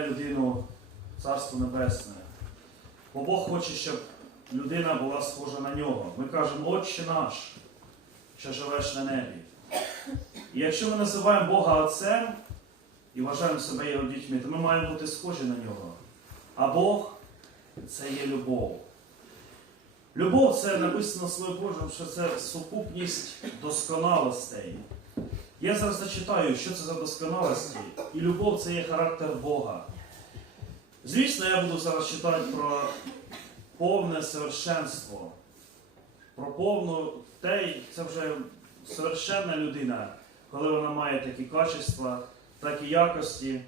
людину Царство Небесне. Бо Бог хоче, щоб людина була схожа на нього. Ми кажемо, Отче наш, що живеш на небі. І якщо ми називаємо Бога Отцем і вважаємо себе його дітьми, то ми маємо бути схожі на нього. А Бог це є любов. Любов це написано Слово Божим, що це сукупність досконалостей. Я зараз зачитаю, що це за досконалості. І любов це є характер Бога. Звісно, я буду зараз читати про повне совершенство, про повну те, це вже совершенна людина, коли вона має такі качества, такі якості.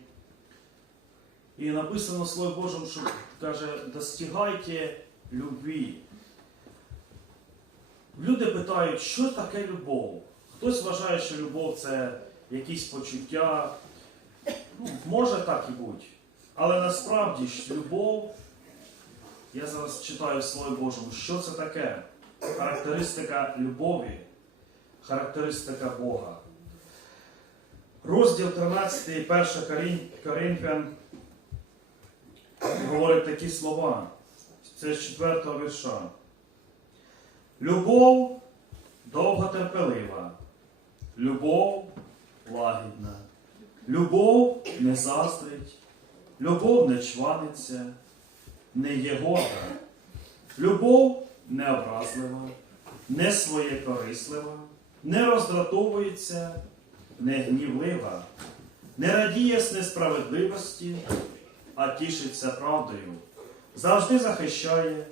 І написано в Слові Божому, що каже, достигайте любві. Люди питають, що таке любов? Хтось вважає, що любов це якісь почуття. Ну, може так і бути. Але насправді ж любов, я зараз читаю в Слові Божому, що це таке? Характеристика любові, характеристика Бога. Розділ 13, 1 Коринфян говорить такі слова. Це з 4 вірша. Любов довготерпелива, любов лагідна, любов не заздрить, любов не чваниться, не є горда, любов не образлива, не своєкорислива, не роздратовується, не гнівлива, не радіє з несправедливості, а тішиться правдою, завжди захищає,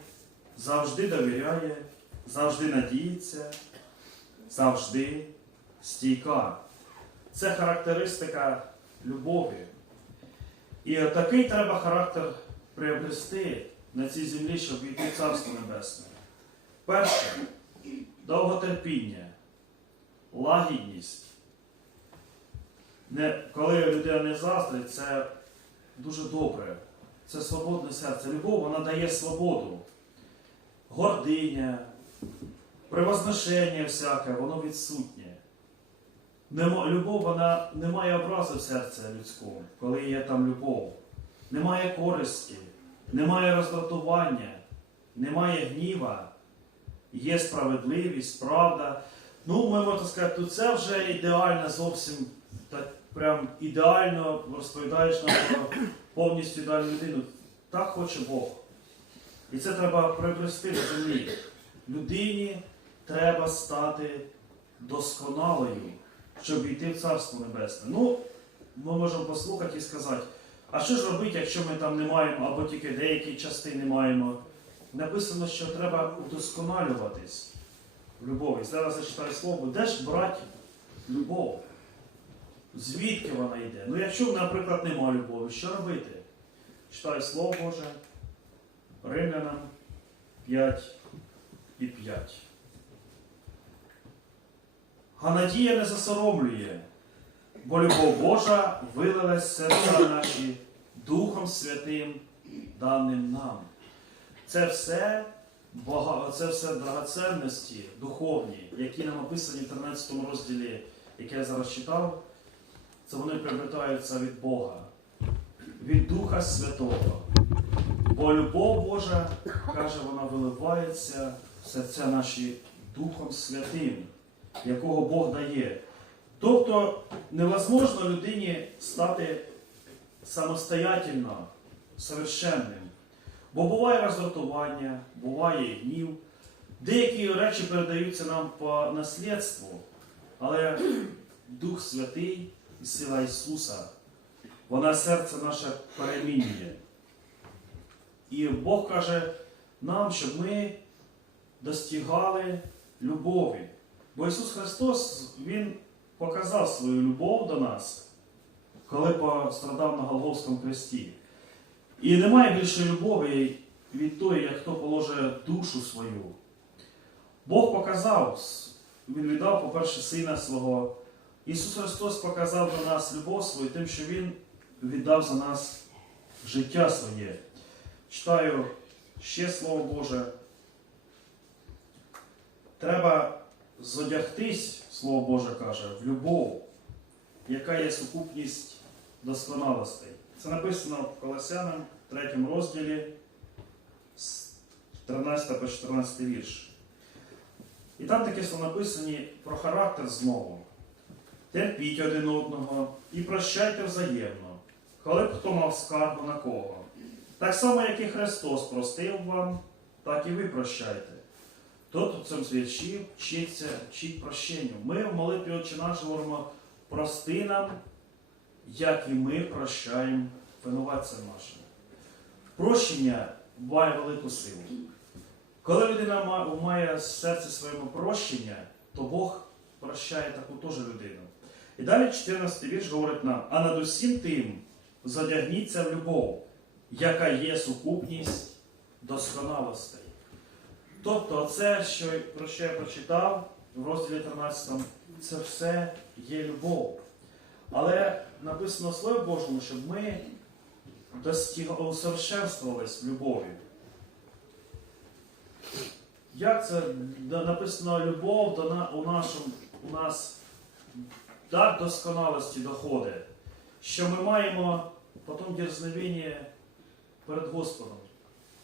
завжди довіряє, завжди надіється, завжди стійка. Це характеристика любові. І такий треба характер приобрести на цій землі, щоб війти в Царство Небесне. Перше довготерпіння, лагідність. Не, коли людина не заздрить, це дуже добре. Це свободне серце. Любов вона дає свободу. Гординя, превозношення всяке, воно відсутнє. Нема, любов, вона не має образи в серці людському, коли є там любов. Немає користі, немає роздратування, немає гніва, є справедливість, правда. Ну, ми можемо сказати, то це вже ідеально зовсім так прям ідеально розповідаєш нам про повністю ідеальну людину. Так хоче Бог. І це треба приобрести на землі. Людині треба стати досконалою, щоб йти в Царство Небесне. Ну, ми можемо послухати і сказати, а що ж робити, якщо ми там не маємо, або тільки деякі частини маємо? Написано, що треба удосконалюватись в любові. Зараз зачитаю слово, де ж брати любов? Звідки вона йде? Ну, якщо, наприклад, немає любові, що робити? Читаю Слово Боже, Римлянам 5 і 5. А надія не засоромлює, бо любов Божа вилилась серця наші Духом Святим, даним нам. Це все, це все драгоценності духовні, які нам описані в 13 розділі, яке я зараз читав, це вони приобретаються від Бога, від Духа Святого. Бо любов Божа, каже, вона виливається в серця наші Духом Святим, якого Бог дає. Тобто невозможно людині стати самостоятельно совершенним. Бо буває роздратування, буває гнів. Деякі речі передаються нам по наслідству, але Дух Святий і сила Ісуса, вона серце наше перемінює. І Бог каже нам, щоб ми достигали любові. Бо Ісус Христос, Він показав свою любов до нас, коли пострадав на Голгофському хресті. І немає більшої любові від тої, як хто положить душу свою. Бог показав, Він віддав, по-перше, Сина свого. Ісус Христос показав до нас любов свою тим, що Він віддав за нас життя своє. Читаю ще Слово Боже. Треба зодягтись, Слово Боже каже, в любов, яка є сукупність досконалостей. Це написано в Колосянам, 3 розділі, з 13 по 14 вірш. І там такі слова написані про характер знову. Терпіть один одного і прощайте взаємно, коли б хто мав скаргу на кого. Так само, як і Христос простив вам, так і ви прощайте. Тот у цьому свідчив, вчиться, вчить прощенню. Ми в молитві Отче наш говоримо, прости нам, як і ми прощаємо винуватцям нашим. Прощення має велику силу. Коли людина має в серці своєму прощення, то Бог прощає таку теж людину. І далі 14 вірш говорить нам, а над усім тим задягніться в любов, яка є сукупність досконалостей. Тобто, це, що, про що я прочитав в розділі 13, це все є любов. Але написано в Слові Божому, щоб ми усовершенствувались в любові. Як це написано любов до на, у, нашому, у нас так досконалості доходить, що ми маємо потім дерзновіння перед Господом.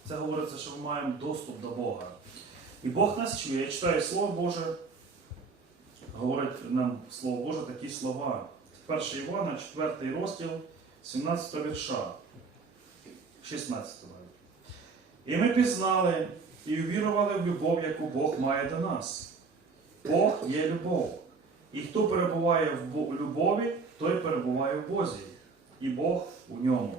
Це говориться, що ми маємо доступ до Бога. І Бог нас чує. Я читаю Слово Боже, говорить нам Слово Боже такі слова. 1 Івана, 4 розділ, 17 вірша, 16. І ми пізнали і увірували в любов, яку Бог має до нас. Бог є любов. І хто перебуває в любові, той перебуває в Бозі, і Бог у ньому.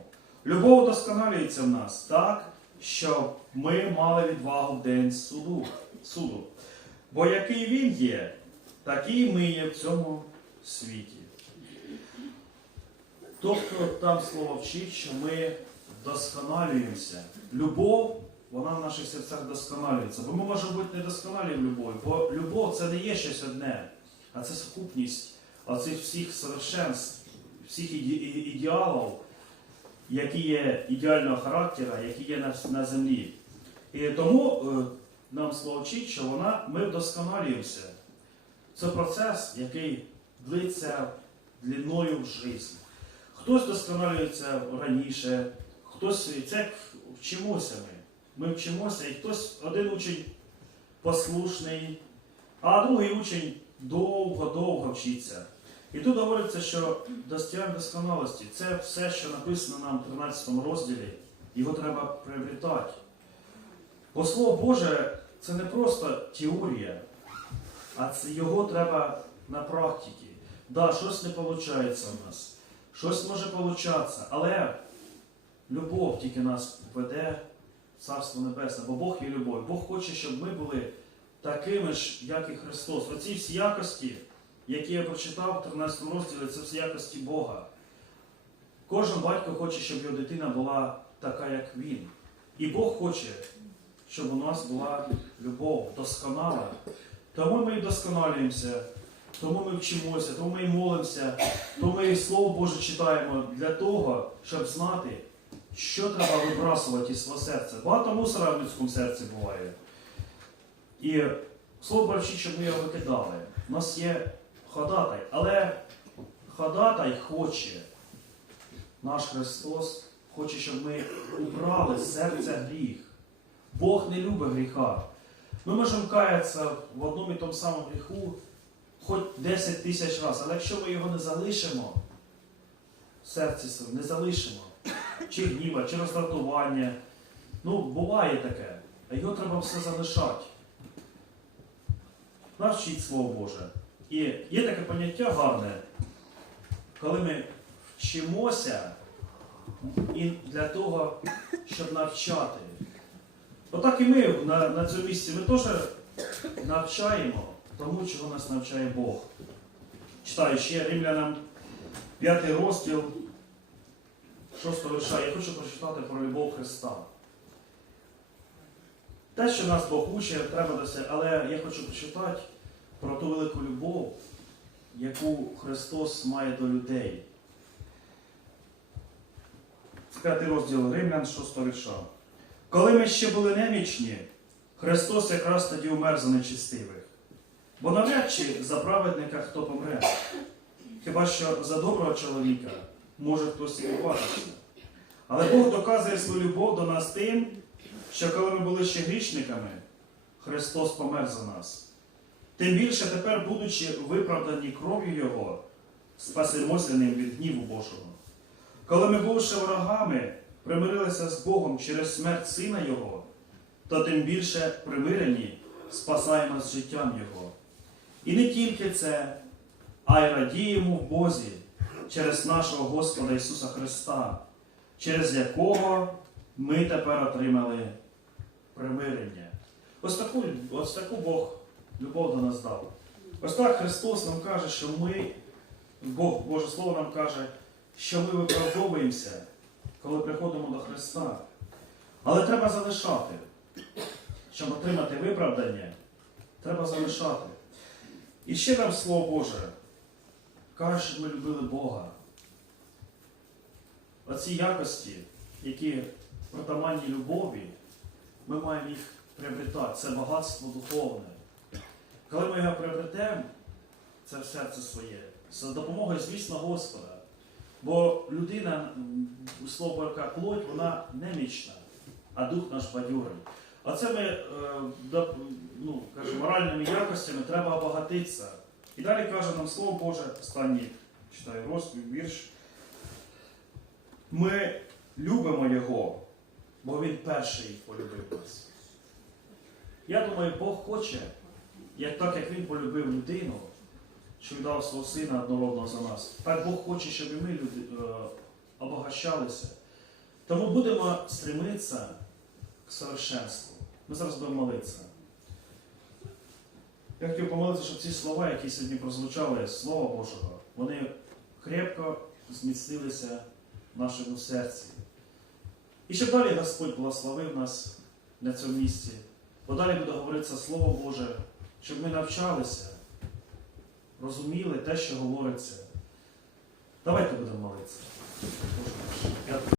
Любов досконалюється в нас так, щоб ми мали відвагу в день суду. суду. Бо який він є, такий ми є в цьому світі. Тобто там слово вчить, що ми досконалюємося. Любов, вона в наших серцях досконалюється. Бо ми можемо бути недосконалі в любові, бо любов це не є щось одне, а це сукупність оцих всіх совершенств, всіх іде- ідеалів, які є ідеального характера, які є на, на землі. І тому е, нам слово вчить, що вона, ми вдосконалюємося. Це процес, який длиться длиною в житті. Хтось досконалюється раніше, хтось це вчимося ми. Ми вчимося, і хтось один учень послушний, а другий учень довго-довго вчиться. І тут говориться, що достігаємо досконалості це все, що написано нам в 13 розділі, його треба приобретати. Бо Слово Боже це не просто теорія, а це його треба на практиці. Да, щось не виходить у нас, щось може получатися, але любов тільки нас веде в Царство Небесне, бо Бог є любов. Бог хоче, щоб ми були такими ж, як і Христос. Оці всі якості, які я прочитав в 13 розділі, це всі якості Бога. Кожен батько хоче, щоб його дитина була така, як він. І Бог хоче, щоб у нас була любов досконала. Тому ми і досконалюємося, тому ми вчимося, тому ми і молимося, тому ми і Слово Боже читаємо для того, щоб знати, що треба вибрасувати із свого серця. Багато мусора в людському серці буває. І Слово Боже щоб ми його викидали. У нас є ходатай, але ходатай хоче, наш Христос хоче, щоб ми убрали з серця гріх. Бог не любить гріха. Ми можемо каятися в одному і тому самому гріху хоч 10 тисяч разів, але якщо ми його не залишимо серці не залишимо, чи гніва, чи роздратування, ну, буває таке, а його треба все залишати. Навчіть Слово Боже. І є таке поняття гарне, коли ми вчимося і для того, щоб навчати. Отак і ми на, на цьому місці ми теж навчаємо тому, чого нас навчає Бог. Читаю ще Римлянам 5 розділ 6 вірша. Я хочу прочитати про любов Христа. Те, що нас Бог учить, треба досягти, але я хочу прочитати про ту велику любов, яку Христос має до людей. П'ятий розділ Римлян 6 вірша. Коли ми ще були немічні, Христос якраз тоді умер за нечистивих. Бо навряд чи за праведника хто помре. Хіба що за доброго чоловіка може хтось і. Але Бог доказує свою любов до нас тим, що коли ми були ще грішниками, Христос помер за нас. Тим більше тепер, будучи виправдані кров'ю Його, спасемося ним від гніву Божого. Коли ми, бувши ворогами, примирилися з Богом через смерть Сина Його, то тим більше примирені спасаємо з життям Його. І не тільки це, а й радіємо в Бозі через нашого Господа Ісуса Христа, через якого ми тепер отримали примирення. Ось таку, ось таку Бог любов до нас дав. Ось так Христос нам каже, що ми, Бог, Боже Слово нам каже, що ми виправдовуємося, коли приходимо до Христа. Але треба залишати. Щоб отримати виправдання, треба залишати. І ще нам Слово Боже каже, щоб ми любили Бога. Оці якості, які притаманні любові, ми маємо їх приобретати. Це багатство духовне. Коли ми його приобретемо, це в серце своє, з допомогою, звісно, Господа. Бо людина, м, слово плоть, вона немічна, а дух наш бадьорий. Оце ми, е, ну, кажемо, моральними якостями треба обагатитися. І далі каже нам Слово Боже, останній читаю розповідь, вірш. Ми любимо Його, бо Він перший полюбив нас. Я думаю, Бог хоче, як так як Він полюбив людину, що віддав свого сина однородного за нас, так Бог хоче, щоб і ми люди, е, обогащалися. Тому будемо стремитися к совершенству. Ми зараз будемо молитися. Я хотів помолитися, щоб ці слова, які сьогодні прозвучали з Слова Божого, вони крепко зміцнилися в нашому серці. І щоб далі Господь благословив нас на цьому місці, бо далі буде говоритися Слово Боже, щоб ми навчалися, розуміли те, що говориться. Давайте будемо молитися.